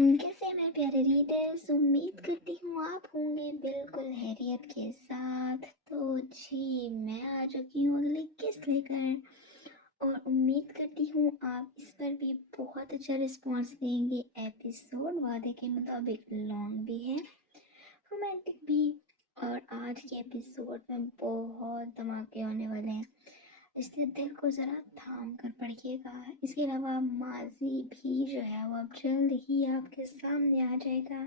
कैसे हैं मेरे प्यारे रीडर्स। उम्मीद करती हूँ आप होंगे बिल्कुल खैरियत के साथ। तो जी मैं आ चुकी हूँ अगली किस्त लेकर और उम्मीद करती हूँ आप इस पर भी बहुत अच्छा रिस्पॉन्स देंगे। एपिसोड वादे के मुताबिक लॉन्ग भी है, रोमांटिक भी, और आज के एपिसोड में बहुत धमाके होने वाले हैं, इसलिए दिल को ज़रा थाम कर पढ़िएगा। इसके अलावा माजी भी जो है वो अब जल्द ही आपके सामने आ जाएगा।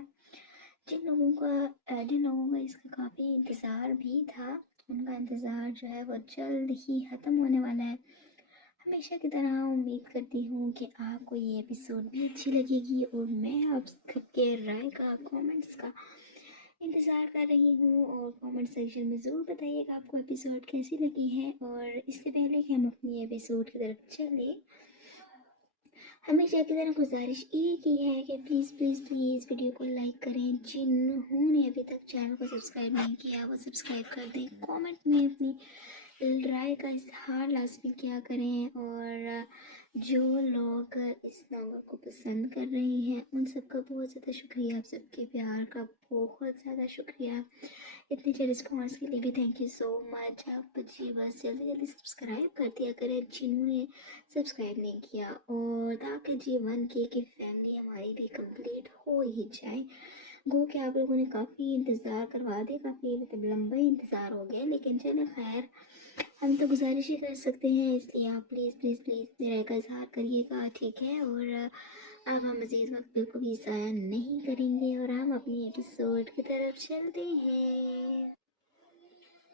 जिन लोगों का इसका काफ़ी इंतज़ार भी था, उनका इंतज़ार जो है वो जल्द ही ख़त्म होने वाला है। हमेशा की तरह उम्मीद करती हूँ कि आपको ये एपिसोड भी अच्छी लगेगी और मैं आप सबके राय का, कमेंट्स का इंतज़ार कर रही हूँ। और कमेंट सेक्शन में ज़रूर बताइएगा आपको एपिसोड कैसी लगी है। और इससे पहले कि हम अपनी एपिसोड की तरफ चलें, हमेशा की तरह गुजारिश एक ही है कि प्लीज़ प्लीज़ प्लीज़ वीडियो को लाइक करें। जिन्होंने अभी तक चैनल को सब्सक्राइब नहीं किया वो सब्सक्राइब कर दें। कमेंट में अपनी राय का इजहार लाजमी किया करें। और जो लोग इस नावल को पसंद कर रहे हैं उन सबका बहुत ज़्यादा शुक्रिया, आप सबके प्यार का बहुत ज़्यादा शुक्रिया। इतने अच्छे रिस्पॉन्स के लिए भी थैंक यू सो मच। आप जी बस जल्दी जल्दी सब्सक्राइब कर दिया करें जिन्होंने सब्सक्राइब नहीं किया, और ताकि जी 1K की फैमिली हमारी भी कंप्लीट हो ही जाए। गो कि आप लोगों ने काफ़ी इंतज़ार करवा दिया, काफ़ी मतलब लंबा ही इंतज़ार हो गया, लेकिन चलो खैर, हम तो गुजारिश ही कर सकते हैं। इसलिए आप प्लीज़ प्लीज़ प्लीज़ मेरा का इजहार करिएगा, ठीक है। और अब हम मज़ीद वक्त बिल्कुल भी ज़ाया नहीं करेंगे और हम अपनी एपिसोड की तरफ चलते हैं।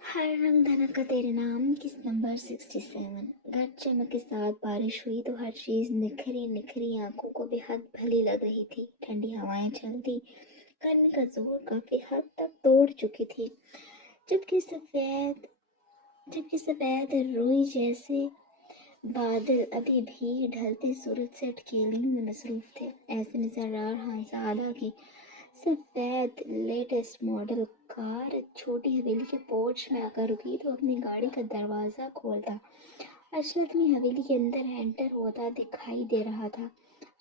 हर रंग धनक का तेरे नाम किस नंबर 67। घर चमक के साथ बारिश हुई तो हर चीज़ निखरी निखरी आंखों को बेहद भली लग रही थी। ठंडी हवाएं चलती गर्मी का जोर काफ़ी हद तक तोड़ चुकी थी, जबकि सफ़ेद रुई जैसे बादल अभी भी ढलते सूरज से अटकेलियों में मसरूफ थे। ऐसे में जर्रार खानज़ादा की सफ़ेद लेटेस्ट मॉडल कार छोटी हवेली के पोर्च में आकर रुकी तो अपनी गाड़ी का दरवाज़ा खोलता अशरफ में हवेली के अंदर एंटर होता दिखाई दे रहा था।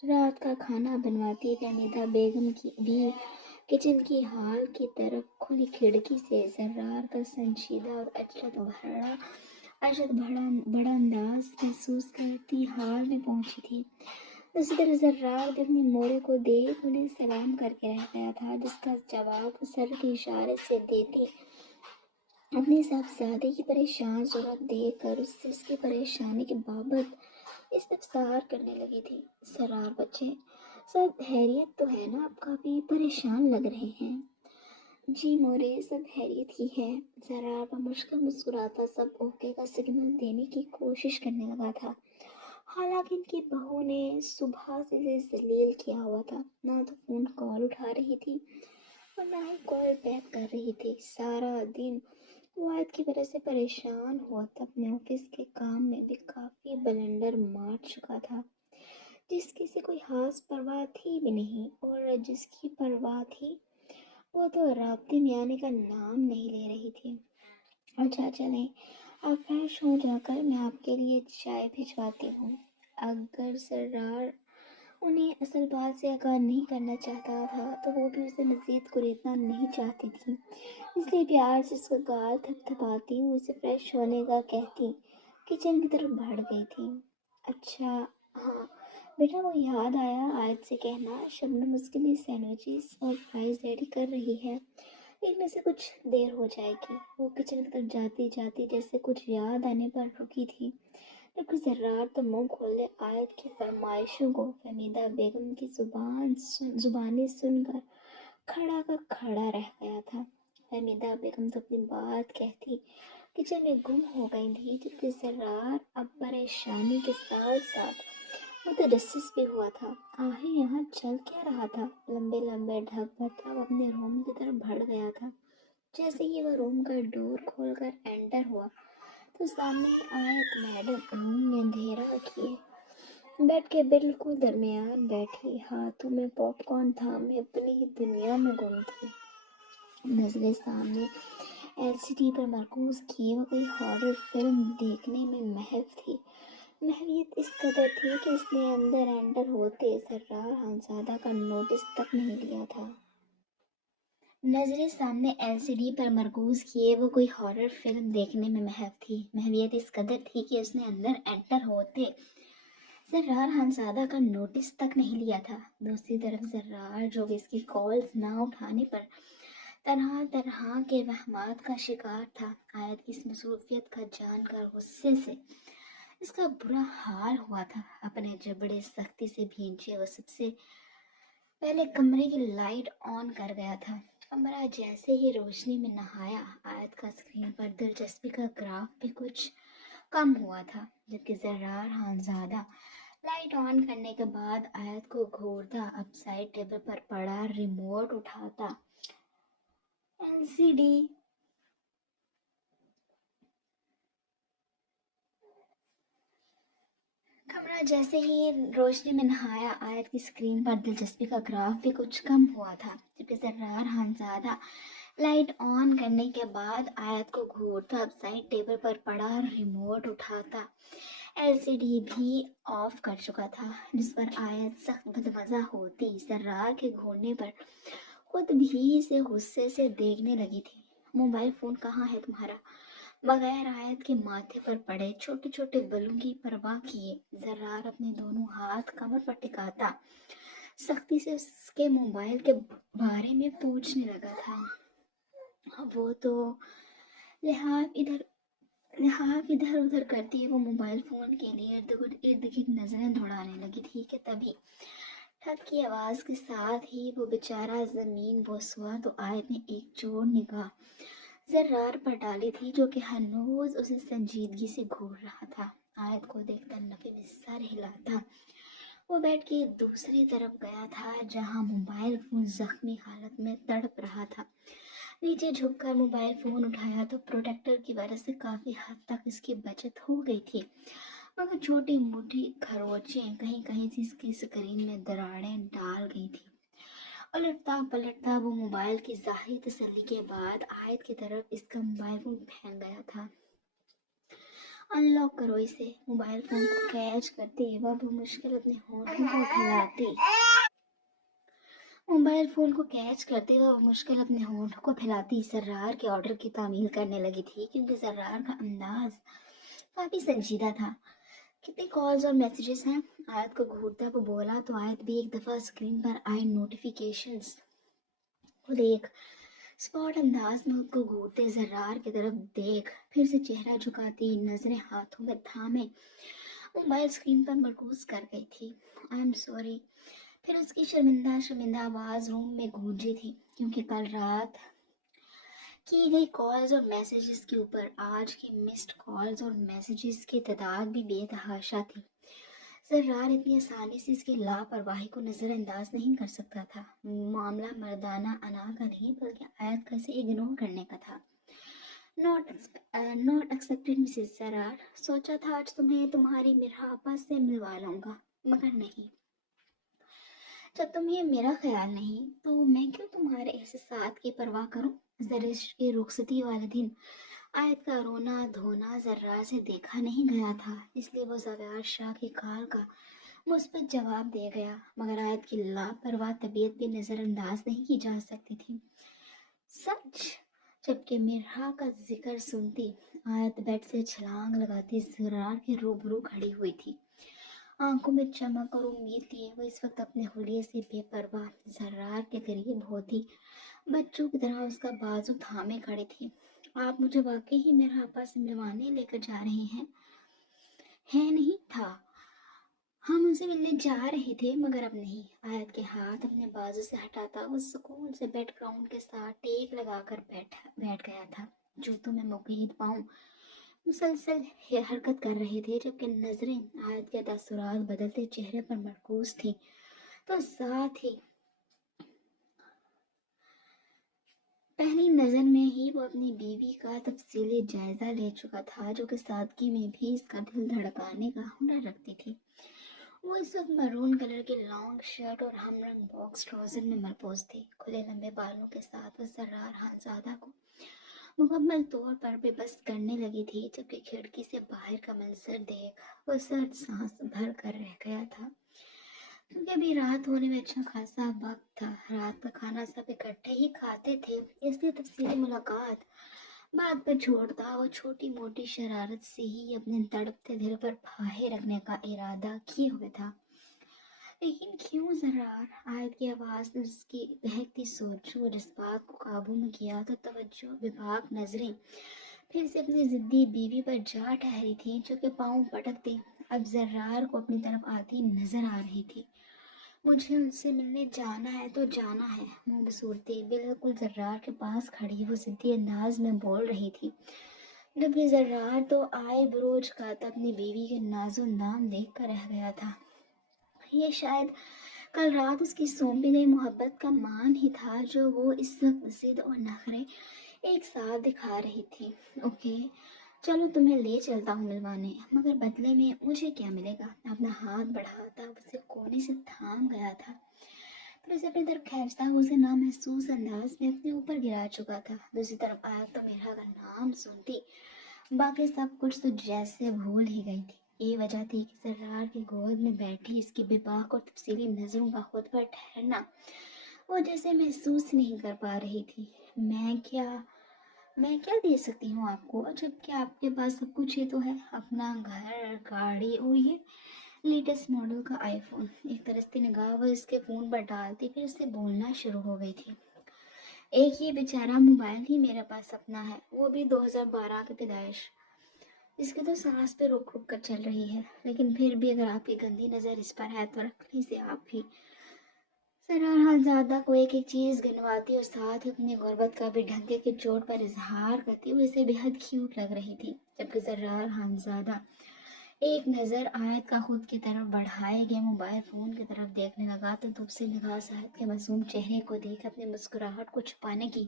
रात का खाना बनवाती फहमीदा बेगम की भी किचन की हॉल की तरफ खुली खिड़की से जर्रार का संजीदा और बड़ा अंदाज महसूस करती हॉल में पहुंची थी। दूसरी तरफ जर्रार भी अपनी मोरे को देख उन्हें सलाम करके रह गया था, जिसका जवाब सर के इशारे से देती अपनी साहबजादे की परेशान सूरत देख कर उससे उसकी परेशानी के बाबत इस्तफसार करने लगी थी। जर्रार बच्चे, सब खैरियत तो है ना? आप काफ़ी परेशान लग रहे हैं। जी मोरे, सब खैरियत ही है। जर्रार पर मुश्किल मुस्कुराता सब ओके का सिग्नल देने की कोशिश करने लगा था। हालांकि इनकी बहू ने सुबह से इसे जलील किया हुआ था, ना तो फ़ोन कॉल उठा रही थी और ना ही कॉल बैक कर रही थी। सारा दिन वायद की वजह से परेशान हुआ था, अपने ऑफिस के काम में भी काफ़ी बलंडर मार चुका था। जिसकी से कोई खास परवाह थी भी नहीं, और जिसकी परवाह थी वो तो राब्ते में आने का नाम नहीं ले रही थी। अच्छा चलें, आप फ्रेश हो जाकर मैं आपके लिए चाय भिजवाती हूँ। अगर सर्रार उन्हें असल बात से आगाह नहीं करना चाहता था तो वो भी उसे मज़ीद कुरेदना नहीं चाहती थी, इसलिए प्यार से उसका गाल थपथपाती हुई उसे फ्रेश होने का कहती किचन की तरफ बढ़ गई थी। अच्छा हाँ बेटा, वो याद आया, आज से कहना शबनम उसके लिए सैंडविचेस और फ्राइज रेडी कर रही है, इनमें से कुछ देर हो जाएगी। वो किचन की तरफ जाती जाती जैसे कुछ याद आने पर रुकी थी, जबकि जर्रार तो मुंह खोले आयत की फरमाइशों को फहमीदा बेगम की जुबानी सुनकर खड़ा का खड़ा रह गया था। फहमीदा बेगम तो अपनी बात कहती किचन में गुम हो गई थी, जबकि जर्रार अब परेशानी के साथ साथ मुतडस्सिस भी हुआ था। आखिर यहाँ चल क्या रहा था? लंबे लंबे ढक भरता वो अपने रूम की तरफ बढ़ गया था। जैसे ही वह रूम का डोर खोलकर एंटर हुआ तो सामने आयत मैडम रूम में अंधेरा किए बेड के बिल्कुल दरमियान बैठी, हाथों में पॉपकॉर्न थामे अपनी ही दुनिया में गुम थी। नजरें सामने एलसीडी पर मरकूज किए वो कोई हॉरर फिल्म देखने में महव थी। महवियत इस कदर थी कि इसने अंदर एंटर होते सरदार खानजादा का नोटिस तक नहीं लिया था। नजरें सामने एलसीडी पर मरकूज किए वो कोई हॉरर फिल्म देखने में महव थी। महवियत इस कदर थी कि उसने अंदर एंटर होते जर्रार खानजादा का नोटिस तक नहीं लिया था। दूसरी तरफ जर्रार जो भी इसकी कॉल्स ना उठाने पर तरह तरह के वहमात का शिकार था। आयत की इस मसरूफियत का जानकर गुस्से से इसका बुरा हाल हुआ था। अपने जबड़े सख्ती से भींचे वो सबसे पहले कमरे की लाइट ऑन कर गया था। कमरा जैसे ही रोशनी में नहाया, आयत का स्क्रीन पर दिलचस्पी का ग्राफ भी कुछ कम हुआ था, जबकि जर्रार खानजादा लाइट ऑन करने के बाद आयत को घूरता अपसाइड टेबल पर पड़ा रिमोट उठाता एलसीडी कमरा जैसे ही रोशनी में नहाया, आयत की स्क्रीन पर दिलचस्पी का ग्राफ भी कुछ कम हुआ था, जबकि जर्रार खानजादा लाइट ऑन करने के बाद आयत को घूरता अपसाइड टेबल पर पड़ा रिमोट उठाता एलसीडी भी ऑफ कर चुका था, जिस पर आयत सख्त बदमजा होती जर्रार के घूरने पर खुद भी इसे गुस्से से देखने लगी थी। मोबाइल फोन कहाँ है तुम्हारा? बगैर आयत के माथे पर पड़े छोटे छोटे बलों की परवाह किए जर्रार अपने दोनों हाथ कमर पर टिकाता सख्ती से उसके मोबाइल के बारे में पूछने लगा था। वो तो लिहाफ इधर उधर करती है वो मोबाइल फोन के लिए इर्द गिर्द नजरें दौड़ाने लगी थी कि तभी ठक की आवाज के साथ ही वो बेचारा जमीन बोस हुआ। तो आयत ने एक चोर निगाह जर्रार पर डाली थी, जो कि हनूज उसे संजीदगी से घूर रहा था। आयत को देखकर नफे में सर हिलाता वो बेड की दूसरी तरफ गया था, जहां मोबाइल फोन जख्मी हालत में तड़प रहा था। नीचे झुककर मोबाइल फोन उठाया तो प्रोटेक्टर की वजह से काफी हद तक इसकी बचत हो गई थी, मगर छोटी मोटी खरोचें कहीं कहीं से इसकी स्क्रीन में दरारें डाल गई थी। उलटता पलटता वो मोबाइल की जाहिर तसल्ली के बाद आयत की तरफ इसका मोबाइल फोन फेंक गया था। अनलॉक करो इसे। मोबाइल फोन को कैच करते वह मुश्किल अपने होठों को फैलाती मोबाइल फोन को कैच करते वह मुश्किल अपने होठों को फैलाती जर्रार के ऑर्डर की तामील करने लगी थी, क्योंकि जर्रार का अंदाज काफी संजीदा था। कितने कॉल्स और मैसेजेस हैं? आयत को घूरता वो बोला तो आयत भी एक दफा स्क्रीन पर आए नोटिफिकेशंस को देख स्पॉट अंदाज में उसको घूरते जर्रार की तरफ देख फिर से चेहरा झुकाती नजरें हाथों में थामे मोबाइल स्क्रीन पर मरकूज कर गई थी। I am sorry. फिर उसकी शर्मिंदा शर्मिंदा आवाज रूम में गूंजी थी, क्योंकि कल रात की गई कॉल्स और मैसेजेस के ऊपर आज की मिस्ड कॉल्स और मैसेजेस की तादाद भी बेतहाशा थी। जर्रार इतनी आसानी से इसकी लापरवाही को नज़रअंदाज नहीं कर सकता था। मामला मर्दाना अना का नहीं बल्कि आयत का से इग्नोर करने का था। Not accepted Mrs Zarrar. सोचा था आज तुम्हें तुम्हारी मिर्हापा से मिलवा लूंगा, मगर नहीं। जब तुम्हें मेरा ख्याल नहीं तो मैं क्यों तुम्हारे एहसास की परवाह करूं? जरिश की रुखसती वाले दिन आयत का रोना धोना जर्रार से देखा नहीं गया था, इसलिए वो जवार शाह की कॉल का मुस्बत जवाब दे गया, मगर आयत की लापरवाह तबीयत भी नज़रअंदाज नहीं की जा सकती थी। सच। जबकि मिर्हा का जिक्र सुनती आयत बेड से छलांग लगाती जर्रार के रूबरू खड़ी हुई थी। आंखों में चमक और उम्मीद लिए वो इस वक्त अपने हुलिये से बेपरवाह जर्रार के करीब होती बच्चों की तरह उसका बाजू थामे खड़ी थी। आप मुझे वाकई ही मेरे आपा से मिलवाने लेकर जा रहे हैं? है नहीं था। हम उनसे मिलने जा रहे थे, मगर अब नहीं। आयत के हाथ अपने बाजू से हटाता वो सुकून से बेड ग्राउंड के साथ टेक लगाकर बैठ गया था। जूतों में मुकीद पाँव मुसलसल हरकत कर रहे थे, जबकि नजरें आयत के तासुरात बदलते चेहरे पर मरकूज थी। तो साथ ही पहली नज़र में ही वो अपनी बीवी का तफसीली जायजा ले चुका था, जो कि सादगी में भी इसका दिल धड़काने का हुनर रखती थी। वो इस वक्त मरून कलर की लॉन्ग शर्ट और हमरंग बॉक्स ट्राउजर में मलबूस थी। खुले लंबे बालों के साथ वो जर्रार खानजादा को मुकम्मल तौर पर बेबस करने लगी थी, जबकि खिड़की से बाहर का मंजर देख वो सर्द सांस भर कर रह गया था। क्योंकि अभी रात होने में अच्छा खासा वक्त था, रात का खाना सब इकट्ठे ही खाते थे, इसलिए तफसीली मुलाकात बात पर छोड़ता और छोटी मोटी शरारत से ही अपने तड़पते दिल पर फाहे रखने का इरादा किए हुए था। लेकिन क्यों जर्रार, आयत की आवाज़ ने उसकी बहकती सोचों और जज्बात को काबू में किया तो तवज्जो बेबाक नजरें फिर से अपनी जिद्दी बीवी पर जा ठहरी थी, जो कि पाँव पटकती अब जर्रार को अपनी तरफ आती नजर आ रही थी। मुझे उनसे मिलने जाना है तो जाना है, मुंह बसूरती बिल्कुल जर्रार के पास खड़ी वो जिद्दी अंदाज में बोल रही थी, जबकि जर्रार तो आए बरोज का अपनी बीवी के नाजो नाम देख कर रह गया था। ये शायद कल रात उसकी सौंपी गई मोहब्बत का मान ही था, जो वो इस वक्त जिद और नखरे एक साथ दिखा रही थी। ओके, चलो तुम्हें ले चलता हूँ मिलवाने, मगर बदले में मुझे क्या मिलेगा? अपना हाथ बढ़ाता उसे कोने से थाम गया था, फिर उसे अपनी तरफ खींचता हुआ उसे नामहसूस अंदाज में अपने ऊपर गिरा चुका था। दूसरी तरफ आया तो मेरा का नाम सुनती बाकी सब कुछ तो जैसे भूल ही गई थी। यही वजह थी कि सरदार की गोद में बैठी इसकी बेबाक और तफसीली नजरों का खुद पर ठहरना वो जैसे महसूस नहीं कर पा रही थी। मैं क्या दे सकती हूँ आपको, जबकि आपके पास सब कुछ ही तो है, अपना घर, गाड़ी और ये लेटेस्ट मॉडल का आईफोन। एक तरसती निगाह वो इसके फ़ोन पर डालती फिर उससे बोलना शुरू हो गई थी। एक ये बेचारा मोबाइल ही मेरे पास अपना है, वो भी 2012 की पैदाइश। इसकी तो सांस पे रुक रुक कर चल रही है, लेकिन फिर भी अगर आपकी गंदी नज़र इस पर है तो रख लीजिए आप भी। सरहाल ज़्यादा को एक एक चीज़ गिनवाती और साथ ही अपनी गुर्बत का भी ढंगे की चोट पर इजहार करती हुई इसे बेहद क्यूट लग रही थी, जबकि जर्रार हामजादा एक नज़र आयत का खुद की तरफ बढ़ाए गए मोबाइल फ़ोन की तरफ देखने लगा तो दूसरी निगाह साहब के मासूम चेहरे को देख अपनी मुस्कुराहट को छुपाने की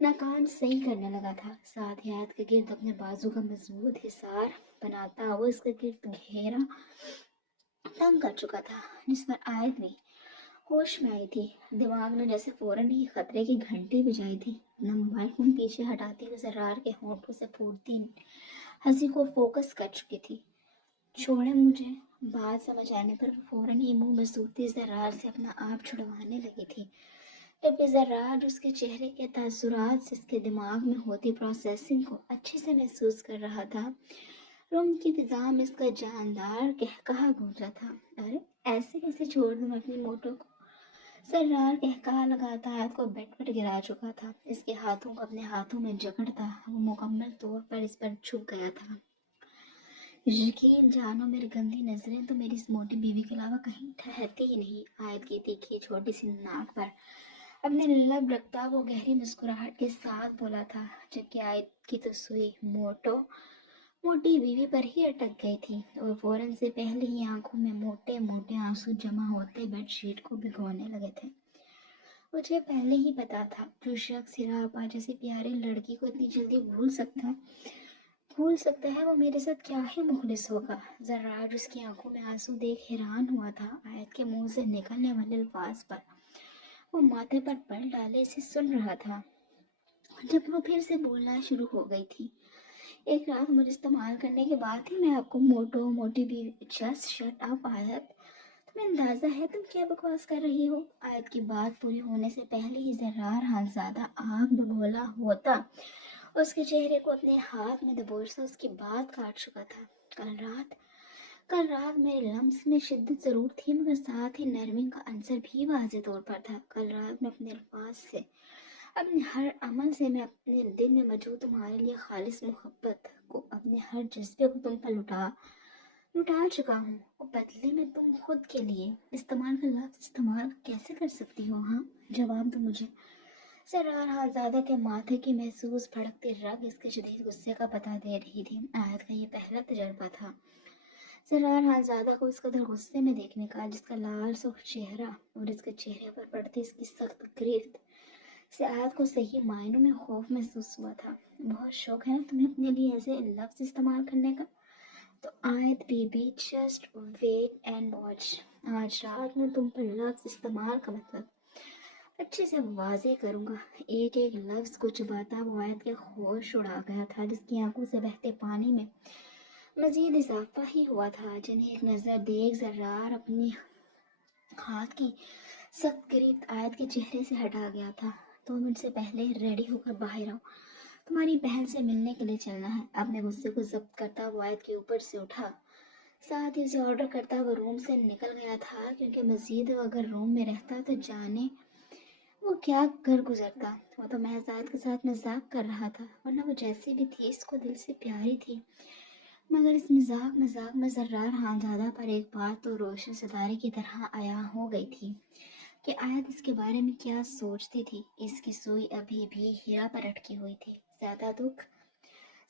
नाकाम सही करने लगा था। साथ ही आयत के गिर्द अपने बाजू का मजबूत हिसार बनाता वो इसके गिर्द घेरा तंग कर चुका था, जिस पर आयत भी होश में आई थी। दिमाग ने जैसे फौरन ही खतरे की घंटी बजाई थी। अपना मोबाइल फोन पीछे हटाते हुए जर्रार के होंठों से फूटती हंसी को फोकस कर चुकी थी। छोड़े मुझे, बात समझ आने पर फौरन ही मुंह बसूरती जर्रार से अपना आप छुड़वाने लगी थी, जबकि जर्रार उसके चेहरे के तासुरात से इसके दिमाग में होती प्रोसेसिंग को अच्छे से महसूस कर रहा था। रूम की फिजा में इसका जानदार कहकहा गूंजा था, अरे ऐसे कैसे छोड़ दूं अपनी मोटो को? जर्रार कहकहा लगाता हाथ को बेड पर गिरा चुका था, इसके हाथों को अपने हाथों में जकड़ता वो मुकम्मल तौर पर इस पर झुक गया था। यकीन जानो मेरी गंदी नजरें तो मेरी इस मोटी बीवी के अलावा कहीं ठहरती ही नहीं। आयत की तीखी छोटी सी नाक पर अपने लब रखता वो गहरी मुस्कुराहट के साथ बोला था, जबकि आयत की तो सुई मोटी बीवी पर ही अटक गई थी और फौरन से पहले ही आंखों में मोटे मोटे आंसू जमा होते बेडशीट को भिगोने लगे थे। मुझे पहले ही पता था, जो शख्स हिरापा जैसी प्यारी लड़की को इतनी जल्दी भूल सकता है वो मेरे साथ क्या ही मुखलिस होगा। जर्रार उसकी आंखों में आंसू देख हैरान हुआ था। आयत के मुंह से निकलने वाले अल्फाज पर वो माथे पर बल डाले इसे सुन रहा था, जब वो फिर से बोलना शुरू हो गई थी। एक रात मुझे इस्तेमाल करने के बाद ही मैं आपको मोटी भी जस्ट शट अप आयत, तुम्हें अंदाजा है तुम क्या बकवास कर रही हो? आयत की बात पूरी होने से पहले ही जर्रार हालजादा आग बबूला होता उसके चेहरे को अपने हाथ में दबोचता उसकी बात काट चुका था। कल रात मेरे लम्स में शिद्दत ज़रूर थी, मगर साथ ही नरमी का अंसर भी वाज़ेह तौर पर था। कल रात में अपने अल्फाज से, अपने हर अमल से मैं अपने दिल में मौजूद तुम्हारे लिए खालिस मोहब्बत को, अपने हर जज्बे को तुम पर लुटा चुका हूँ, और बदले में तुम खुद के लिए इस्तेमाल का लफ्ज़ इस्तेमाल कैसे कर सकती हो? हाँ, जवाब दो मुझे। जर्रार हालजादा के माथे की महसूस भड़कती रग इसके शदीद गुस्से का पता दे रही थी। आयत का ये पहला तजर्बा था जर्रार हालजादा को इस कदर गुस्से में देखने का, जिसका लाल सुर्ख चेहरा और इसके चेहरे पर पड़ती इसकी सख्त गिरफ्त से आयत को सही मायनों में खौफ महसूस हुआ था। बहुत शौक है ना तुम्हें अपने लिए ऐसे लफ्ज़ इस्तेमाल करने का? तो आयत बीबी, जस्ट वेट एंड वॉच। आज रात में तुम पर लफ्ज़ इस्तेमाल का मतलब अच्छे से वाज़ेह करूँगा। एक एक लफ्ज़ को चुबाता वो आयत के होश उड़ा गया था, जिसकी आंखों से बहते पानी में मज़ीद इज़ाफ़ा ही हुआ था। जिन्हें एक नज़र देख ज़र्रार अपनी हाथ की सख्त गिरफ्त आयत के चेहरे से हटा गया था। 2 मिनट से पहले रेडी होकर बाहर आओ, तुम्हारी बहन से मिलने के लिए चलना है। अपने गुस्से को जब्त करता वो आयत के ऊपर से उठा, साथ ही उसे ऑर्डर करता वो रूम से निकल गया था, क्योंकि मज़ीद वो अगर रूम में रहता तो जाने वो क्या कर गुजरता। वो तो महज आयत के साथ मजाक कर रहा था, वरना वो जैसी भी थी इसको दिल से प्यारी थी। मगर इस मजाक में ज़र्रार खानज़ादा पर एक बात तो रोशन सितारे की तरह आया हो गई थी कि आयत इसके बारे में क्या सोचती थी। इसकी सुई अभी भी हीरा पर अटकी हुई थी। ज़्यादा दुख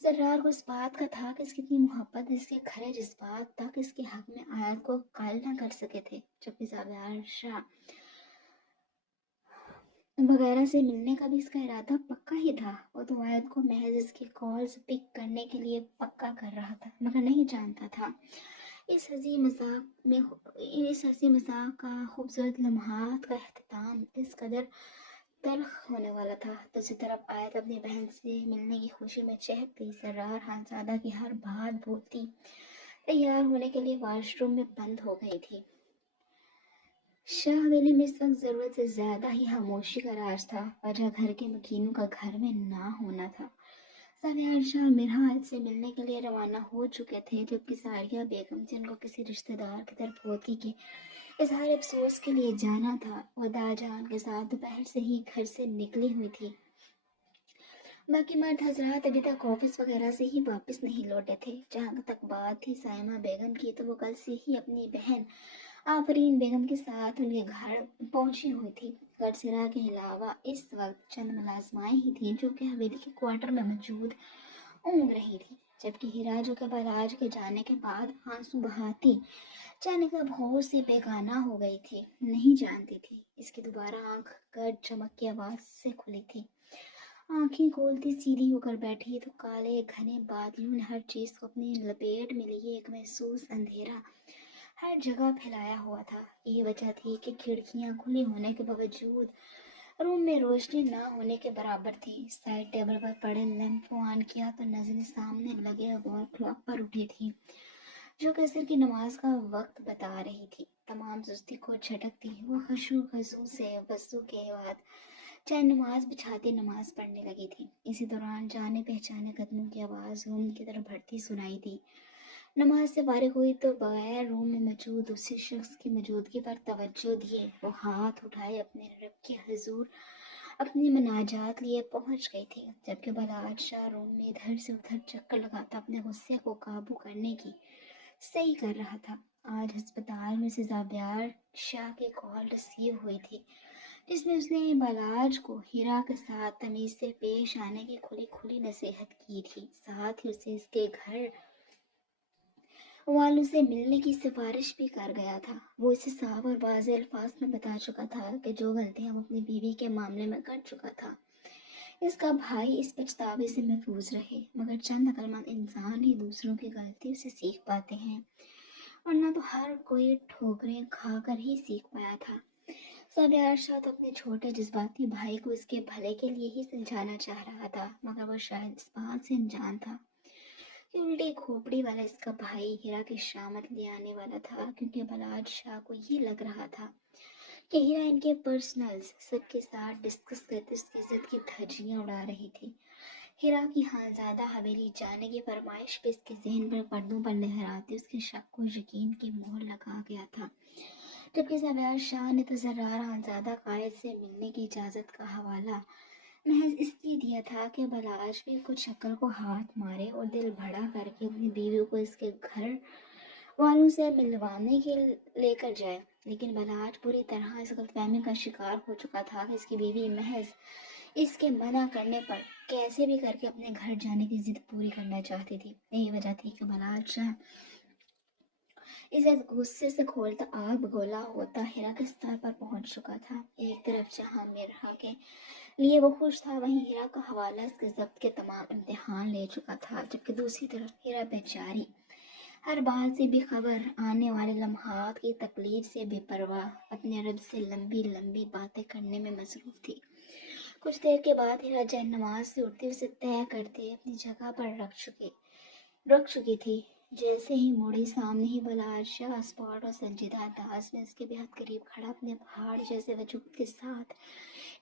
ज़र्रार को इस बात का था कि इसकी इतनी मोहब्बत, इसके खरे जज्बात तक इसके हक में आयत को कायल न कर सके थे। जबकि ज़ाबियार शाह वगैरह से मिलने का भी इसका इरादा पक्का ही था। वो तो आयत को महज इसकी कॉल्स पिक करने के लिए पक्का कर रहा था, मगर नहीं जानता था इस हंसी मजाक का खूबसूरत लम्हात का अख्ताम इस कदर तल्ख होने वाला था। दूसरी तरफ आयत अपनी बहन से मिलने की खुशी में चहकती, ज़र्रार खानज़ादा की हर बात बोलती तैयार होने के लिए वाशरूम में बंद हो गई थी। शाह हवेली में इस वक्त ज़रूरत से ज़्यादा ही खामोशी का राज था। वजह घर के मकीनों का घर में ना होना था। साबियार शाह मिराज से मिलने के लिए रवाना हो चुके थे, जबकि सारिया बेगम, जिनको किसी रिश्तेदार की तरफोदगी के इजहार अफसोस के लिए जाना था, वो दाजान के साथ दोपहर से ही घर से निकली हुई थी। बाकी मर्द हजरात अभी तक ऑफिस वगैरह से ही वापस नहीं लौटे थे। जहाँ तक बात थी साइमा बेगम की, तो वो कल से ही अपनी बहन आफरीन बेगम के साथ उनके घर पहुंची हुई थी। गढ़सिरा के अलावा इस वक्त चंद मुलाजमाएं ही थीं जो कि हवेली के क्वार्टर में मौजूद ऊँग रही थी, जबकि हिरा जो के बलाज के जाने के बाद आंसू बहाती जाने का भौर से बेगाना हो गई थी। नहीं जानती थी इसकी दोबारा आंख गर्द चमक की आवाज से खुली थी। आंखें खोलती सीधी होकर बैठी तो काले घने बादलों ने हर चीज को अपनी लपेट में लिए एक महसूस अंधेरा हर जगह फैलाया हुआ था। यही वजह थी कि खिड़कियां खुली होने के बावजूद रूम में रोशनी न होने के बराबर थी। साइड टेबल पर पड़े लैंप को ऑन किया तो नजरें सामने लगे वॉल क्लॉक पर उठी थी, जो कसर की नमाज का वक्त बता रही थी। तमाम सुस्ती को झटकती वो खशू खजू से वजू के बाद चाहे नमाज बिछाती नमाज पढ़ने लगी थी। इसी दौरान जाने पहचाने कदमों की आवाज़ रूम की तरफ बढ़ती सुनाई दी। नमाज से फारिग हुई तो बगैर रूम में मौजूद दूसरे शख्स की मौजूदगी पर तवज्जो दिए वो हाथ उठाए अपने रब के हुजूर अपनी मनाजात लिए पहुंच गई थी, जबकि बलाट शाह रूम में इधर से उधर चक्कर लगाता अपने गुस्से को काबू करने की सही कर रहा था। आज अस्पताल में से ज़ाबियार शाह की कॉल रिसीव हुई थी, जिसमें उसने बलाज को हीरा के साथ तमीज़ से पेश आने की खुली खुली नसीहत की थी। साथ ही उसे इसके घर वालों से मिलने की सिफारिश भी कर गया था। वो इसे साफ और वाज़ेह अल्फाज में बता चुका था कि जो गलतियां वो अपनी बीवी के मामले में कर चुका था, इसका भाई इस पछतावे से महफूज रहे। मगर चंद अक्लमंद इंसान ही दूसरों की गलतियों से सीख पाते हैं, वरना तो हर कोई ठोकरें खाकर ही सीख पाया था। साबियार शाह तो अपने छोटे जज्बाती भाई को इसके भले के लिए ही समझाना चाह रहा था, मगर वो शायद इस बात से अनजान था कि उल्टी खोपड़ी वाला इसका भाई हीरा की शामत ले आने वाला था, क्योंकि बलाज शाह को ये लग रहा था कि हीरा इनके पर्सनल्स सबके साथ डिस्कस करते उसकी इज्जत की धज्जियां उड़ा रही थी। हीरा की खानजादा हवेली जाने की फरमाइश पे इसके जहन पर पर्दों पर लहराती उसके शक को यकीन की मोहर लगा गया था। जबकि ज़ाबियार शाह ने तो ज़र्रार खानजादा कायद से मिलने की इजाज़त का हवाला महज इसलिए दिया था कि बलाज भी कुछ शक्ल को हाथ मारे और दिल भड़ा करके अपनी बीवी को इसके घर वालों से मिलवाने के लेकर जाए। लेकिन बलाज पूरी तरह इस गलतफहमी का शिकार हो चुका था कि इसकी बीवी महज इसके मना करने पर कैसे भी करके अपने घर जाने की जिद पूरी करना चाहती थी। यही वजह थी कि बलाज इसे गुस्से से खोलता आग बगोला होता हिरा के स्तर पर पहुंच चुका था। एक तरफ जहां मिर्हा के लिए वो खुश था, वहीं हीरा का हवाला इसके जब्त के तमाम इम्तिहान ले चुका था, जबकि दूसरी तरफ हीरा बेचारी हर बात से बेखबर, आने वाले लम्हात की तकलीफ से बेपरवाह, अपने रब से लंबी लंबी बातें करने में मसरूफ थी। कुछ देर के बाद हिरा जैन नमाज से उठते उसे तय करते अपनी जगह पर रख चुकी थी। जैसे ही मुड़ी, सामने ही बलाल शाह स्पॉट और संजीदा अंदाज में उसके बेहद करीब खड़ा अपने पहाड़ जैसे वजूद के साथ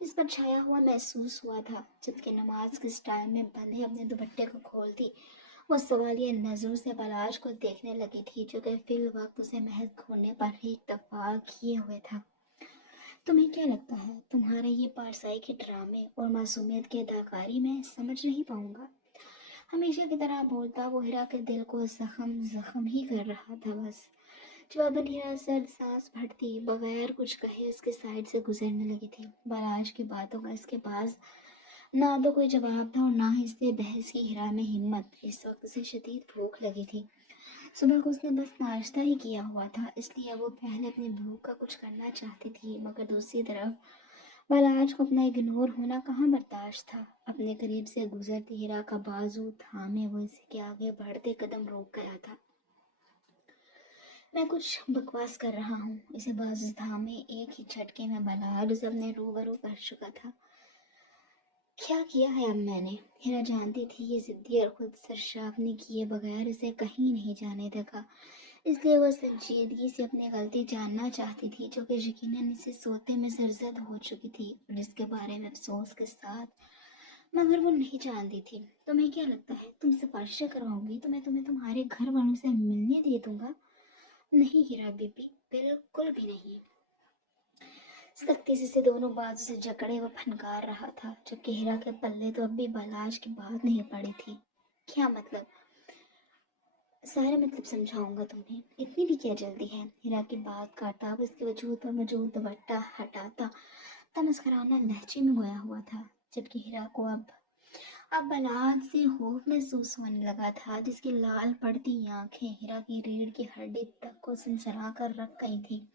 इस पर छाया हुआ महसूस हुआ था। जबकि नमाज के टाइम में बंधे अपने दुपट्टे को खोलती, वो सवालिया नजरों से बलाज को देखने लगी थी, जो कि फिल वक्त उसे महज घूरने पर ही इत्तफाक किए हुए था। तुम्हें क्या लगता है, तुम्हारे ये पारसाई के ड्रामे और मासूमियत की अदाकारी में समझ नहीं पाऊंगा? हमेशा की तरह बोलता वो हिरा के दिल को जख्म जख्म ही कर रहा था बस। जवाबन हिरा सर्द सांस भरती बगैर कुछ कहे उसके साइड से गुजरने लगी थी। बलाज की बातों का इसके पास ना तो कोई जवाब था और ना ही इससे बहस की हिरा में हिम्मत। इस वक्त उसे शदीद भूख लगी थी। सुबह को उसने बस नाश्ता ही किया हुआ था, इसलिए वो पहले अपनी भूख का कुछ करना चाहती थी, मगर दूसरी तरफ बलाज को अपना इग्नोर होना कहाँ बर्दाश्त था। अपने करीब से गुजरती हिरा का बाजू थामे वो इसके आगे बढ़ते कदम रोक गया था। मैं कुछ बकवास कर रहा हूँ, इसे बाजू थामे एक ही झटके में बलाज उसे अपने रूबरू कर चुका था। क्या किया है अब मैंने? हिरा जानती थी ये जिद्दी और खुद सरशाफनी किए बगैर उसे कहीं नहीं जाने देगा, इसलिए वह संजीदगी से अपनी गलती जानना चाहती थी, जो कि यकीनन इसे सोते में सरजद हो चुकी थी और जिसके बारे में अफसोस के साथ, मगर वो नहीं जानती थी। तुम्हें क्या लगता है, तुम सिफारिशें करवाओगी तो मैं तुम्हें तुम्हारे घर वालों से मिलने दे दूंगा? नहीं हीरा बीबी, बिल्कुल भी नहीं। सख्ती से दोनों बाजू से जकड़े वो फनकार रहा था, जबकि हीरा के पल्ले तो अब भी बलाश की बात नहीं पड़ी थी। क्या मतलब? सारा मतलब समझाऊंगा तुम्हें, इतनी भी क्या जल्दी है? हीरा की बात काटा, अब उसके वजूद पर मौजूद दुपट्टा हटाता तमस्कराना लहजे में गोया हुआ था, जबकि हीरा को अब बलाद से खौफ महसूस होने लगा था, जिसकी लाल पड़ती आंखें हीरा की रीढ़ की हड्डी तक को सनसना कर रख गई थी।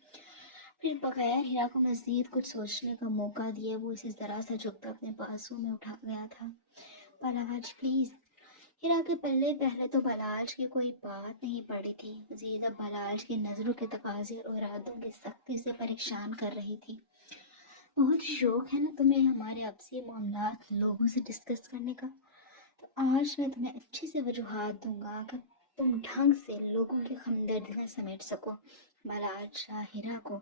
फिर बगैर हीरा को मजीद कुछ सोचने का मौका दिए वो इसे जरा सा झुकता अपने बाजू में उठा गया था। बलाज प्लीज। हीरा के पल्ले पहले तो बलाज की कोई बात नहीं पड़ी थी, मजीद अब बलाज की नजरों के तकाजे और इरादों की सख्ती से परेशान कर रही थी। बहुत शौक है ना तुम्हें हमारे आपसी मामलात लोगों से डिस्कस करने का, तो आज मैं तुम्हें अच्छी से वजूहात दूंगा कि तुम ढंग से लोगों की हमदर्दियाँ समेट सको। बलाज शाह हीरा को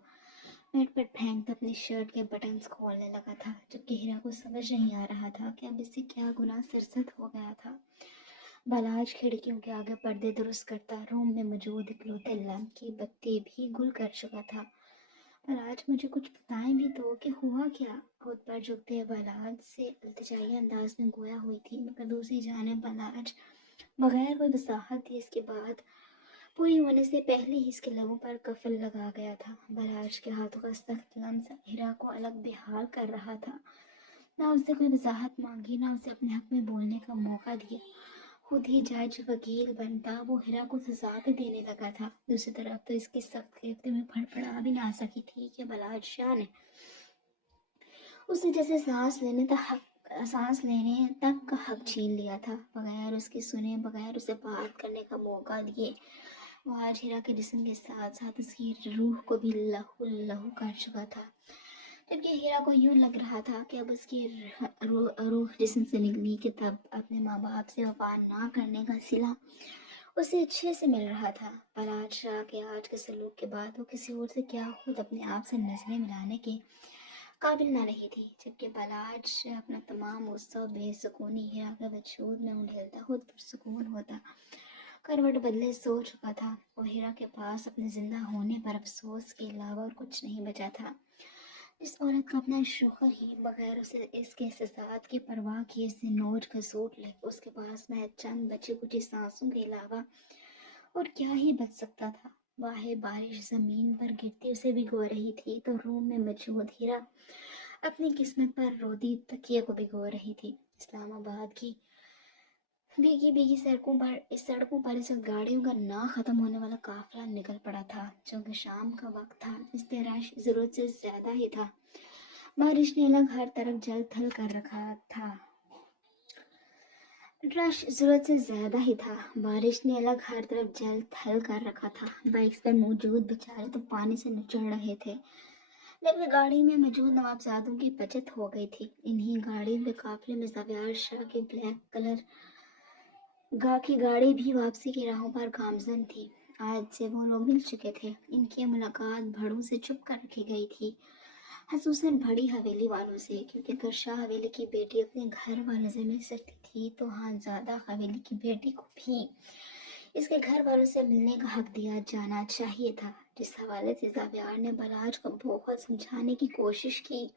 बेड पर फेंकता अपनी शर्ट के बटन्स खोलने लगा था, जबकि हीरा को समझ नहीं आ रहा था कि अब इससे क्या गुनाह सरजद हो गया था। बलाज खिड़कियों के आगे पर्दे दुरुस्त करता रूम में मौजूद इकलौते लैंप की बत्ती भी गुल कर चुका था। बलाज मुझे कुछ बताएं भी तो कि हुआ क्या? खुद पर झुकते बलाज से इल्तिजाई अंदाज में गोया हुई थी, मगर दूसरी जानिब बलाज बगैर कोई वसाहत दिए इसके बाद पूरी होने से पहले ही इसके लबों पर कफल लगा गया था। बलाज के हाथों का सख्त लम्स हीरा को अलग बेहाल कर रहा था। ना उससे कोई वजाहत मांगी, ना उसे अपने हक में बोलने का मौका दिया। खुद ही जज वकील बनता वो हीरा को सजा भी देने लगा था। दूसरी तरफ तो इसकी सख्त गिरफ्त में फड़फड़ा भी ना सकी थी कि बलाज शाह ने उसे जैसे सांस लेने तक का हक छीन लिया था, बगैर उसकी सुने, बगैर उसे बात करने का मौका दिए। वो आज हीरा के जिस्म के साथ साथ उसकी रूह को भी लहू लहू कर चुका था, जबकि हीरा को यूं लग रहा था कि अब उसकी रूह जिस्म से निकली कि तब अपने माँ बाप से वफा ना करने का सिला उसे अच्छे से मिल रहा था। बलाज शाह के आज के सलूक के बाद वो किसी और से क्या खुद अपने आप से नजरें मिलाने के काबिल न रही थी, जबकि बलाज अपना तमाम गुस्सा और बेसुकूनी हीरा के वजूद में उंडेलता खुद पुरसुकून होता करवट बदले सो चुका था और हीरा के पास अपने जिंदा होने पर अफसोस के अलावा और कुछ नहीं बचा था। जिस औरत का अपना शोहर ही बगैर उसे इसके एहसास की परवाह किए से नोच घसूट ले, उसके पास महज चंद बची कुची सांसों के अलावा और क्या ही बच सकता था। वाहे बारिश जमीन पर गिरती उसे भिगो रही थी, तो रूम में मौजूद हीरा अपनी किस्मत पर रोती तकिए को भिगो रही थी। इस्लामाबाद की भीगी भीगी सड़कों पर इस वक्त गाड़ियों का ना खत्म होने वाला काफिला निकल पड़ा था, जो कि शाम का वक्त था, इसलिए रश जरूरत से ज्यादा ही था। बारिश ने अलग हर तरफ जल थल कर रखा था। रश ज़रूरत से ज़्यादा ही था। बारिश ने अलग हर तरफ जल थल कर रखा था। बाइक्स पर मौजूद बेचारे तो पानी से निचड़ रहे थे, जबकि गाड़ी में मौजूद नवाबजादों की बचत हो गई थी। इन्हीं गाड़ियों के काफिले में ज़बियार शाह की ब्लैक कलर की गाड़ी भी वापसी की राहों पर गामजन थी। आज से वो लोग मिल चुके थे। इनकी मुलाकात भड़ों से छुप कर रखी गई थी, खसूसन बड़ी हवेली वालों से, क्योंकि अगर शाह हवेली की बेटी अपने घर वालों से मिल सकती थी तो खानजादा हवेली की बेटी को भी इसके घर वालों से मिलने का हक दिया जाना चाहिए था। जिस हवाले से ज़ाबियार ने बलाज को बहुत समझाने की कोशिश की,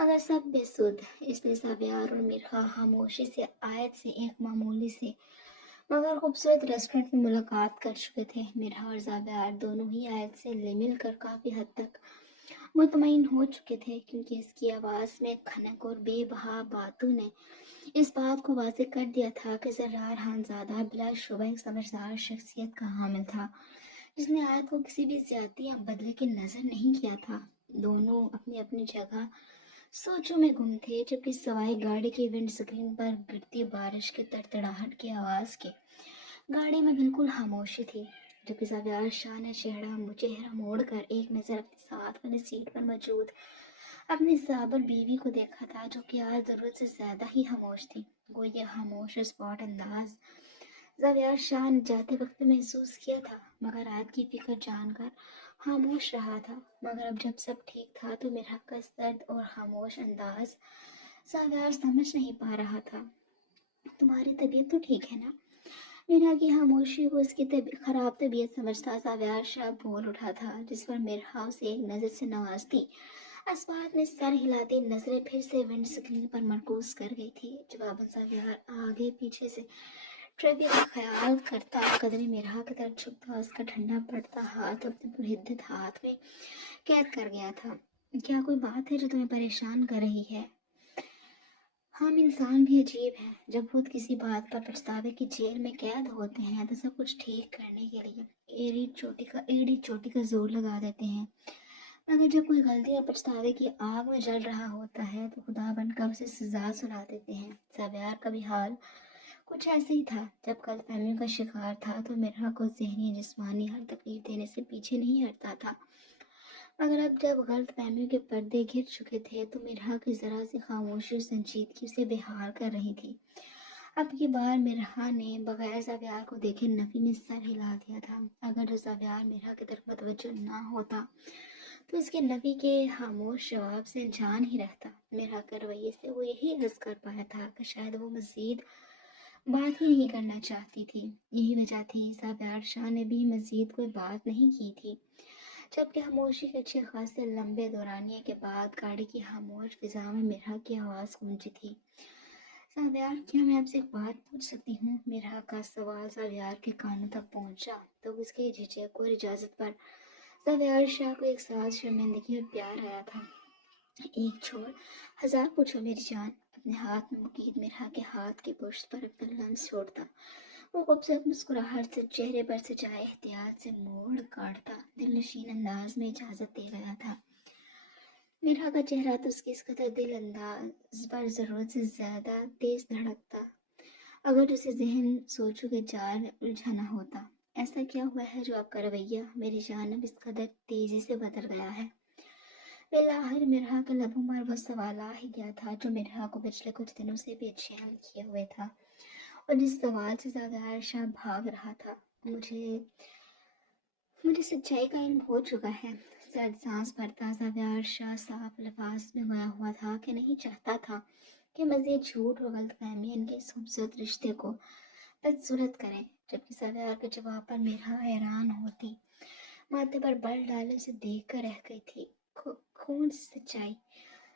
मगर सब बेसुध। इसलिए ज़ाबियार और मिर्खा खामोशी से आयत से एक मामूली से मगर खूबसूरत रेस्टोरेंट में मुलाकात कर चुके थे। मिर्हा और ज़ाबियार दोनों ही आयत से मिलकर काफ़ी हद तक मुतमईन हो चुके थे, क्योंकि इसकी आवाज़ में खनक और बेबहा बातों ने इस बात को वाज़ेह कर दिया था कि ज़र्रार खानज़ादा बिलाशुबह एक समझदार शख्सियत का हामिल था, जिसने आयत को किसी भी ज़्यादती या बदले की नज़र नहीं किया था। दोनों अपनी अपनी जगह सोचों में गुम थे, जबकि सवाई गाड़ी की विंड स्क्रीन पर गिरती बारिश की तड़तड़ाहट की आवाज़ के गाड़ी में बिल्कुल खामोशी थी। जबकि ज़बियार शाह ने चेहरा मोड़कर एक नज़र अपनी साथ वाली सीट पर मौजूद अपनी साबर बीवी को देखा था, जो कि आज ज़रूरत से ज़्यादा ही खामोश थी। वो ये खामोश स्पॉट अंदाज ज़बियार शाह ने जाते वक्त महसूस किया था, मगर आयत की फिक्र जानकर खामोश रहा था। मगर अब जब सब ठीक था तो मेरा का सर्द और खामोश अंदाज ज़बियार समझ नहीं पा रहा था। तुम्हारी तबीयत तो ठीक है ना? मीरा की खामोशी को उसकी खराब तबीयत समझता ज़ावियार शाह बोल उठा था, जिस पर मिर्हा उसे एक नज़र से नवाजती अस्बात में सर हिलाती नजरें फिर से विंड स्क्रीन पर मरकूज कर गई थी। जवाबन ज़ावियार आगे पीछे से ट्रैफिक का ख्याल करता कदरे मिर्हा की तरफ झुकता, उसका ठंडा पड़ता हाथ अपने पुरहिद्दत हाथ में कैद कर गया था। क्या कोई बात है जो तुम्हें परेशान कर रही है? हम इंसान भी अजीब हैं। जब खुद किसी बात पर पछतावे की जेल में कैद होते हैं तो सब कुछ ठीक करने के लिए एड़ी चोटी का जोर लगा देते हैं, मगर जब कोई गलती या पछतावे की आग में जल रहा होता है तो खुदा बनकर उसे सजा सुना देते हैं। सब्यार का भी हाल कुछ ऐसे ही था। जब गलतफहमियों का शिकार था तो मिर्हा को जहनी जिस्मानी हर तकलीफ देने से पीछे नहीं हटता था, मगर अब जब गलतफहमियों के पर्दे घिर चुके थे तो मिर्हा की जरा सी खामोशी और संजीदगी उसे बेहाल कर रही थी। अब की बार मिर्हा ने बगैर ज़ावियार को देखे नफी में सर हिला दिया था। अगर ज़ावियार मिर्हा की तरफ मुतवज्जो ना होता तो इसके नफी के खामोश जवाब से जान ही रहता। मिर्हा के रवैये से वो यही हर्ज कर पाया था कि शायद वो मजीद बात ही नहीं करना चाहती थी। यही वजह थी ज़ावियार शाह ने भी मजीद कोई बात नहीं की थी। जबकि खामोशी के अच्छे खासे लंबे दौरानिए के बाद गाड़ी की खामोश फिजा में मिर्हा की आवाज़ गूंजी थी। सावियार, क्या मैं आपसे एक बात पूछ सकती हूँ? मिर्हा का सवाल सावियार के कानों तक पहुंचा तो उसके झिझक और इजाज़त पर सावियार शाह को एक साथ शर्मिंदगी और प्यार आया था। एक छोड़, हजार पूछो मेरी जान। अपने हाथ में मुकीद मिर्हा के हाथ की पुश्त पर अपना लम्स छोड़ता वो खूबसूरत मुस्कुराहट से चेहरे पर से चाहे एहतियात से मोड़ काटता दिलनशीन अंदाज में इजाजत दे गया था। मिर्हा का चेहरा तो उसकी इस कदर दिल अंदाज पर जरूरत से ज्यादा तेज धड़कता, अगर उसे जहन सोचों के जाल में उलझाना होता। ऐसा क्या हुआ है जो आपका रवैया मेरी जानब इस कदर तेजी से बदल गया है? बिलाहिर मिर्हा के लबों पर वो सवाल आ ही गया था जो मिर्हा को पिछले कुछ दिनों से बेचैन किए हुए था, और जिस सवाल से ज़्यादा आयशा भाग रहा था। मुझे मुझे सच्चाई का इल्म हो चुका है। सर्द सांस भरता ज़ावियार शाह साफ अल्फाज में गया हुआ था कि नहीं चाहता था कि मज़ीद झूठ और गलतफहमी इनके इस खूबसूरत रिश्ते को बदसूरत करें। जबकि ज़ावियार के जवाब पर मेरा हैरान होती माथे पर बल डाले उसे देख कर रह गई थी। कौन सी सच्चाई?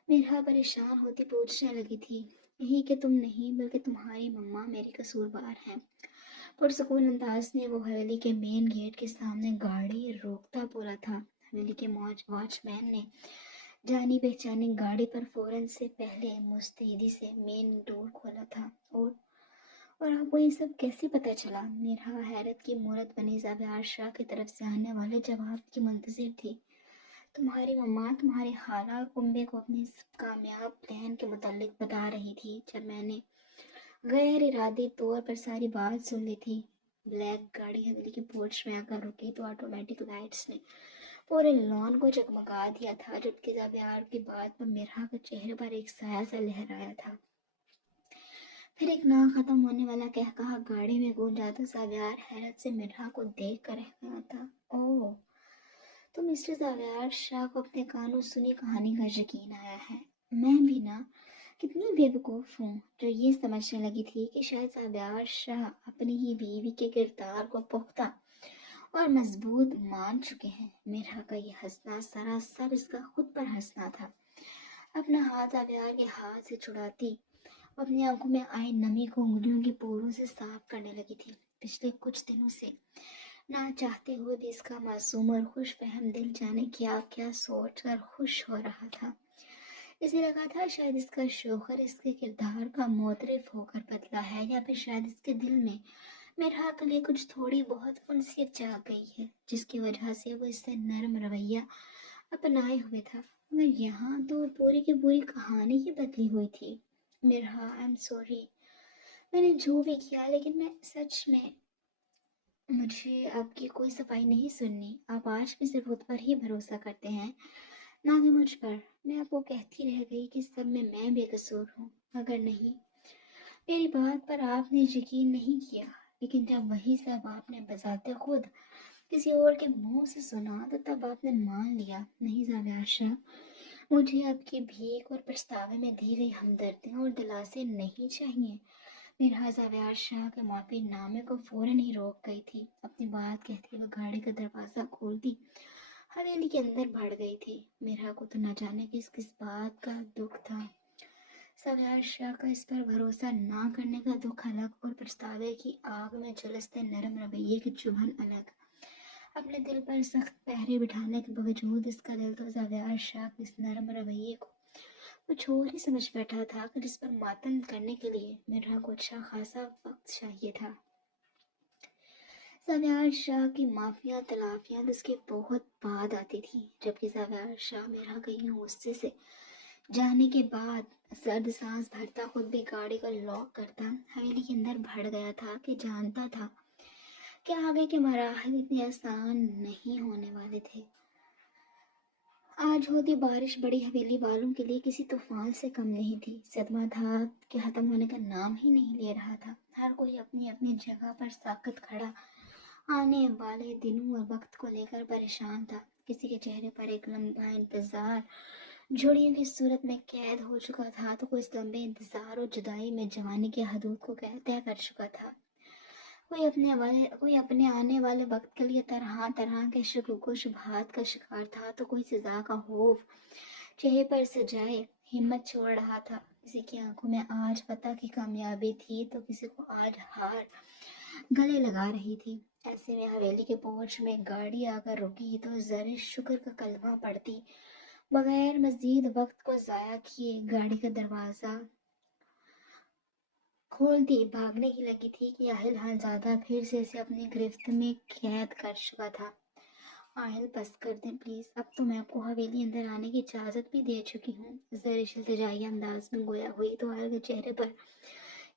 मेरा परेशान होती पूछने लगी थी। यही कि तुम नहीं बल्कि तुम्हारी मम्मा मेरी कसूरवार हैं। पुरसकून अंदाज में वो हवेली के मेन गेट के सामने गाड़ी रोकता बोला था। हवेली के वॉचमैन ने जानी पहचानी गाड़ी पर फौरन से पहले मुस्तैदी से मेन डोर खोला था। और आपको ये सब कैसे पता चला? मेरा हैरत की मूरत बनी ज़ावियार शाह की तरफ से आने वाले जवाब की मुंतजिर थी। तुम्हारी मम्मा तुम्हारे खाला कुंबे को अपने इस कामयाब प्लान के मुतालिक बता रही थी। जब मैंने गैर इरादी तौर पर सारी बात सुन ली थी। ब्लैक गाड़ी हवेली की पोर्च में आकर रुकी तो ऑटोमेटिक लाइट्स ने पूरे लॉन को जगमगा दिया था, जबकि ज़ावियार की बात पर मिरहा के चेहरे पर एक साया सा लहराया था। फिर एक ना खत्म होने वाला कहकहा गाड़ी में गूंजा तो ज़ावियार हैरत से मिरहा को देख कर रह गया था। ओह, तो मिस्टर ज़ावियार शाह को अपने कानों सुनी कहानी का यकीन आया है। मैं भी ना कितनी बेवकूफ़ हूँ जो ये समझने लगी थी कि शायद ज़ावियार शाह अपनी ही बीवी के किरदार को पुख्ता और मजबूत मान चुके हैं। मिरहा का ये हंसना सरासर इसका खुद पर हंसना था। अपना हाथ ज़ावियार के हाथ से छुड़ाती वो अपनी आंखों में आई नमी को उंगलियों के पोरों से साफ करने लगी थी। पिछले कुछ दिनों से ना चाहते हुए भी इसका मासूम और खुश फहम दिल जाने क्या क्या सोच कर खुश हो रहा था। इसे लगा था शायद इसका शौहर इसके किरदार का मोतरफ होकर बदला है, या फिर शायद इसके दिल में मिरहा के लिए कुछ थोड़ी बहुत उनसीयत जाग गई है, जिसकी वजह से वो इससे नरम रवैया अपनाए हुए था। मगर यहाँ तो पूरी की पूरी कहानी ही बदली हुई थी। मिरहा, आई एम सॉरी, मैंने जो भी किया, लेकिन मैं सच में, मुझे आपकी कोई सफाई नहीं सुननी। आप आज भी सिर्फ खुद पर ही भरोसा करते हैं, ना कि मुझ पर। मैं आपको कहती रह गई कि सब में मैं बेकसूर हूँ, मगर नहीं, मेरी बात पर आपने यकीन नहीं किया। लेकिन जब वही सब आपने बजाते खुद किसी और के मुंह से सुना तो तब आपने मान लिया। नहीं ज़ावियार शाह, मुझे आपकी भीख और पछतावे में दी गई हमदर्दियाँ और दिलासे नहीं चाहिए। मिरहा ज़ावियार शाह के माफी नामे को फौरन ही रोक गई थी। अपनी बात कहते हुए गाड़ी का दरवाज़ा खोलती हवेली के अंदर बढ़ गई थी। मिरहा को तो न जाने किस किस बात का दुख था। ज़ावियार शाह का इस पर भरोसा ना करने का दुख अलग और पछतावे की आग में झुलसते नरम रवैये की चुभन अलग। अपने दिल पर सख्त पहरे बिठाने के बावजूद इसका दिल तो ज़ावियार शाह के इस नरम रवैये को कुछ और ही समझ बैठा था कि जिस पर मातम करने के लिए मिर्हा को अच्छा खासा वक्त चाहिए था। ज़ावियार शाह की माफिया तलाफियाँ तो उसके बहुत बाद आती थी, जबकि ज़ावियार शाह मिर्हा कहीं गुस्से से जाने के बाद सर्द सांस भरता खुद भी गाड़ी को लॉक करता हवेली के अंदर भर गया था कि जानता था कि आगे के मराहल इतने आसान नहीं होने वाले थे। आज होती बारिश बड़ी हवेली वालों के लिए किसी तूफान से कम नहीं थी। सदमा था कि खत्म होने का नाम ही नहीं ले रहा था। हर कोई अपनी अपनी जगह पर साकत खड़ा आने वाले दिनों और वक्त को लेकर परेशान था। किसी के चेहरे पर एक लंबा इंतजार झुर्रियों की सूरत में कैद हो चुका था, तो कोई इस लंबे इंतजार और जुदाई में जवानी की हदूद को तय कर चुका था। कोई अपने आने वाले वक्त के लिए तरह तरह के शुक्र शुबहात का शिकार था, तो कोई सजा का खौफ चेहरे पर सजाए हिम्मत छोड़ रहा था। किसी की आंखों में आज पता की कामयाबी थी, तो किसी को आज हार गले लगा रही थी। ऐसे में हवेली के पोर्च में गाड़ी आकर रुकी तो जरे शुक्र का कलमा पड़ती बगैर मजीद वक्त को ज़ाया किए गाड़ी का दरवाज़ा खोलती भागने ही लगी थी कि आहिल हालजादा फिर से इसे अपनी गिरफ्त में कैद कर चुका था। आहिल बस कर दें प्लीज़, अब तो मैं आपको हवेली अंदर आने की इजाज़त भी दे चुकी हूँ। ज़रिश इल्तिजाई अंदाज में गोया हुई तो आहिल के चेहरे पर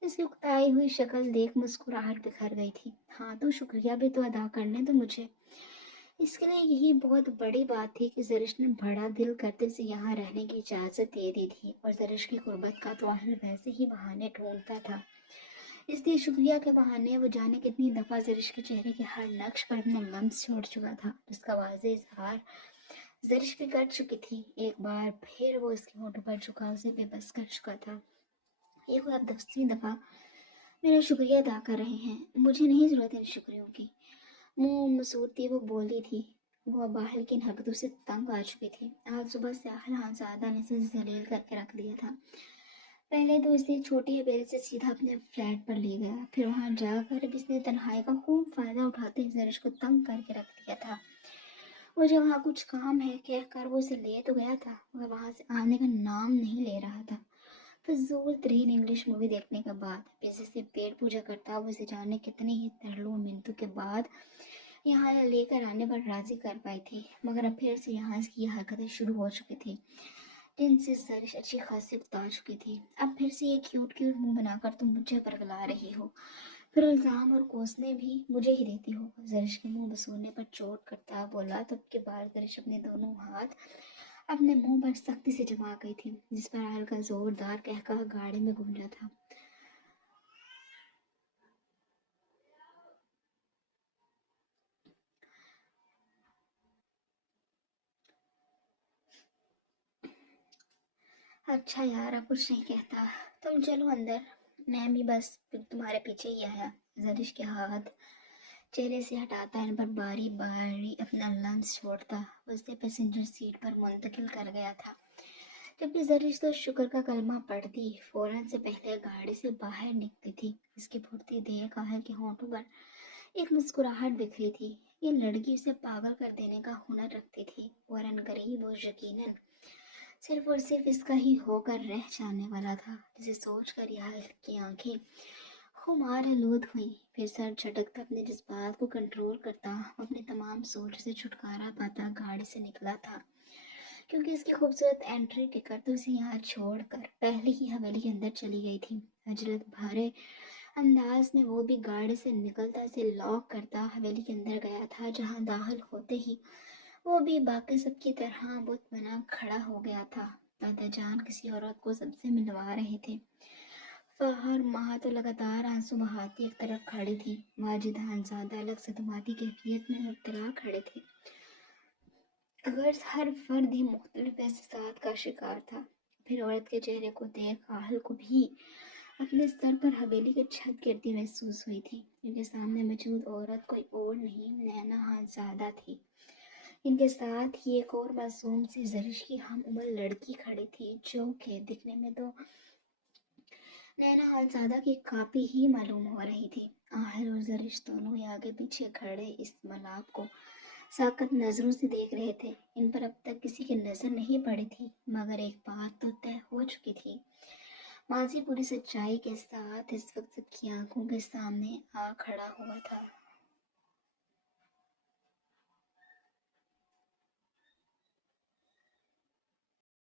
इसकी उकताई हुई शक्ल देख मुस्कुराहट बिखर गई थी। हाँ, तो शुक्रिया भी तो अदा करने दो मुझे। इसके लिए यही बहुत बड़ी बात थी कि ज़रिश ने बड़ा दिल करते उसे यहाँ रहने की इजाज़त दे दी थी, और ज़रिश की गुर्बत का तो आहिल वैसे ही बहाने ढूंढता था। इसलिए शुक्रिया के बहाने वो जाने कितनी दफ़ा ज़रिश के चेहरे के हर नक्श पर अपना लम्स छोड़ चुका था, जिसका वाज़ेह इज़हार ज़रिश भी कर चुकी थी। एक बार फिर वो इसके होठों पर झुका उसे बेबस कर चुका था। ये कोई अब 10वीं दफ़ा मेरा शुक्रिया अदा कर रहे हैं। मुझे नहीं ज़रूरत इन शुक्रियों की, मुँह मसूरती वो बोली थी। वो अब आहिल की इन हरकतों से तंग आ चुकी थी। आज सुबह से आहिल हानज़ादा ने इसे जलील करके रख दिया था। पहले तो इसे छोटी हवेली से सीधा अपने फ्लैट पर ले गया, फिर वहाँ जाकर भी इसने तन्हाई का खूब फ़ायदा उठाते ज़रिश को तंग करके रख दिया था। मुझे वहाँ कुछ काम है कह कर वो इसे ले तो गया था, मगर वहाँ से आने का नाम नहीं ले रहा था। फजूल तरीन इंग्लिश मूवी देखने के बाद पैसे से पेट पूजा करता वो इसे जाने कितने ही तरलो मिनटों के बाद यहाँ लेकर आने पर राजी कर पाई थी, मगर अब फिर से यहाँ इसकी हरकतें शुरू हो चुकी थी। जिन से जरिश अच्छी खासी उगता चुकी थी। अब फिर से ये क्यूट क्यूट मुंह बनाकर तुम मुझे परगला रही हो, फिर इल्ज़ाम और कोसने भी मुझे ही देती हो। जरिश के मुंह बसूरने पर चोट करता बोला। तब के बाद जरिश अपने दोनों हाथ अपने मुंह पर सख्ती से जमा गई थी, जिस पर आहल का जोरदार कहकहा गाड़ी में गूंजा था। अच्छा यार, अब कुछ नहीं कहता, तुम चलो अंदर, मैं भी बस तुम्हारे पीछे ही आया। जरिश के हाथ चेहरे से हटाता, इन पर बारी बारी अपना लम्स छोड़ता उसने पैसेंजर सीट पर मुंतकिल कर गया था। जबकि जरिश तो शुक्र का कलमा पढ़ती फौरन से पहले गाड़ी से बाहर निकली थी। इसकी फुर्ती देख आहल के होंठों पर एक मुस्कुराहट बिखरी थी। ये लड़की उसे पागल कर देने का हुनर रखती थी, वरन गरीब और यकीनन सिर्फ और सिर्फ इसका ही होकर रह जाने वाला था, जिसे सोच कर यार की आंखें खुमार आलूद हुई। फिर सर झटकता अपने जज्बात को कंट्रोल करता, अपनी तमाम सोच से छुटकारा पाता गाड़ी से निकला था, क्योंकि इसकी खूबसूरत एंट्री टिकट तो उसे यहाँ छोड़कर पहले ही हवेली के अंदर चली गई थी। अजरत भरे अंदाज में वो भी गाड़ी से निकलता से लॉक करता हवेली के अंदर गया था, जहाँ दाखिल होते ही वो भी बाकी सबकी तरह बुत बना खड़ा हो गया था। दादा जान किसी औरत को सबसे मिलवा रहे थे। फहर माँ तो लगातार आंसू बहाती एक तरफ खड़ी थी। माजिद खानजादा अलग सदमाती कैफियत में मुब्तला खड़े थे। गर्ज हर फर्द ही मुख्तलिफ एहसासात का शिकार था। फिर औरत के चेहरे को देख आहल को भी अपने सर पर हवेली की छत गिरती महसूस हुई थी। इनके सामने मौजूद औरत कोई और नहीं, नैना खानजादा थी। इनके साथ ही एक और मासूम सी जरिश की हम उम्र लड़की खड़ी थी, जो कि दिखने में तो नैना खानजादा की काफी ही मालूम हो रही थी। आहल और जरिश दोनों ही आगे पीछे खड़े इस मलाप को साकत नजरों से देख रहे थे। इन पर अब तक किसी की नजर नहीं पड़ी थी, मगर एक बात तो तय हो चुकी थी। माजी पूरी सच्चाई के साथ इस वक्त सबकी आंखों के सामने आ खड़ा हुआ था।